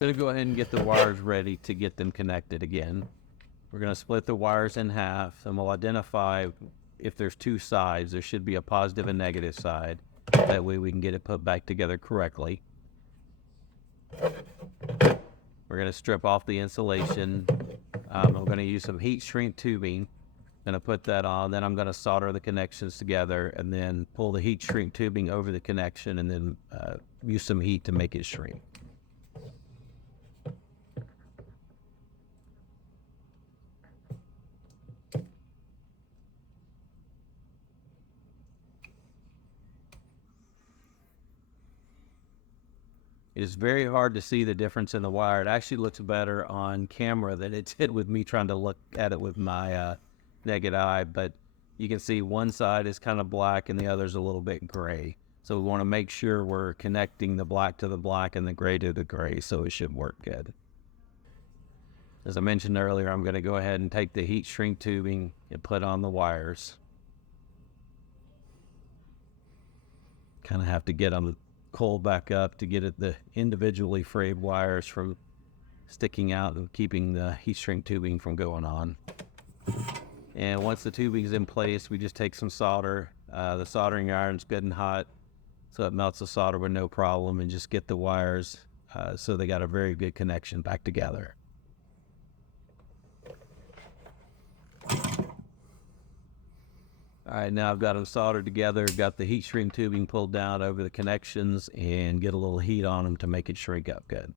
Gonna go ahead and get the wires ready to get them connected again. We're gonna split the wires in half, and we'll identify if there's two sides. There should be a positive and negative side. That way we can get it put back together correctly. We're gonna strip off the insulation. I'm gonna use some heat shrink tubing. Gonna put that on, then I'm gonna solder the connections together and then pull the heat shrink tubing over the connection and then use some heat to make it shrink. It is very hard to see the difference in the wire. It actually looks better on camera than it did with me trying to look at it with my naked eye, but you can see one side is kind of black and the other's a little bit gray. So we want to make sure we're connecting the black to the black and the gray to the gray, so it should work good. As I mentioned earlier, I'm going to go ahead and take the heat shrink tubing and put on the wires. Kind of have to get them coiled back up to get the individually frayed wires from sticking out and keeping the heat shrink tubing from going on. And once the tubing is in place, we just take some solder. The soldering iron's good and hot, so it melts the solder with no problem, and just get the wires so they got a very good connection back together. All right, now I've got them soldered together, got the heat shrink tubing pulled down over the connections, and get a little heat on them to make it shrink up good.